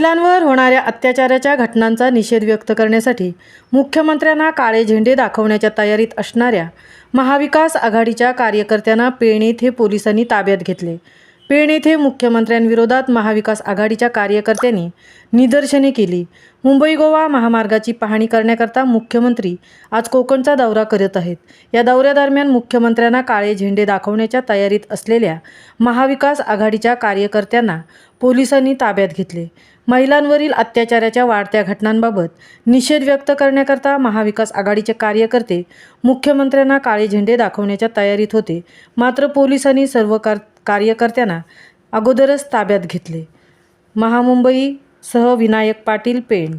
महिलांवर होणाऱ्या अत्याचाराच्या घटनांचा निषेध व्यक्त करण्यासाठी मुख्यमंत्र्यांना काळे झेंडे दाखवण्याच्या तयारीत असणाऱ्या महाविकास आघाडीच्या कार्यकर्त्यांना पेण येथे पोलिसांनी ताब्यात घेतले। पेण येथे मुख्यमंत्र्यांविरोधात महाविकास आघाडीच्या कार्यकर्त्यांनी निदर्शने केली। मुंबई गोवा महामार्गाची पाहणी करण्याकरता मुख्यमंत्री आज कोकणचा दौरा करत आहेत। या दौऱ्यादरम्यान मुख्यमंत्र्यांना काळे झेंडे दाखवण्याच्या तयारीत असलेल्या महाविकास आघाडीच्या कार्यकर्त्यांना पोलिसांनी ताब्यात घेतले। महिलांवरील अत्याचाराच्या वाढत्या घटनांबाबत निषेध व्यक्त करण्याकरता महाविकास आघाडीचे कार्यकर्ते मुख्यमंत्र्यांना काळे झेंडे दाखवण्याच्या तयारीत होते, मात्र पोलिसांनी सर्व कार्यकर्त्यांना अगोदरच ताब्यात घेतले। महामुंबई सह विनायक पाटील, पेण।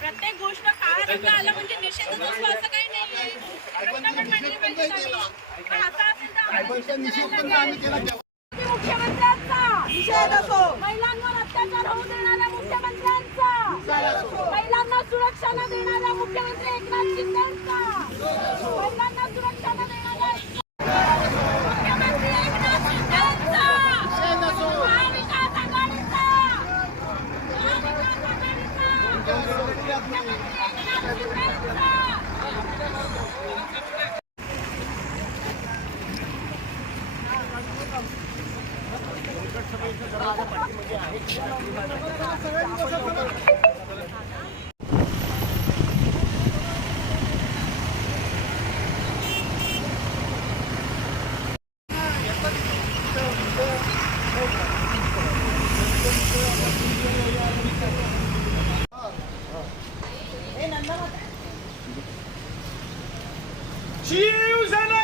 प्रत्येक गोष्ट काळा रंग आला म्हणजे निषेधच असतो असं काही नाहीये। प्रश्न पण मांडले पाहिजेत आम्ही। पण असं असेल तर मुख्यमंत्र्यांचा निषेध असो, महिलांवर अत्याचार होऊ देणाऱ्या मुख्यमंत्र्यांचा, महिलांना सुरक्षा न देणाऱ्या मुख्यमंत्री एकनाथ शिंदेंचा, महिलांना सुरक्षा न देणाऱ्या मुख्यमंत्री एकनाथ शिंदेंचा, महाविकास आघाडीचा, मुख्यमंत्री एकनाथ शिंदेंचा। शिवसेना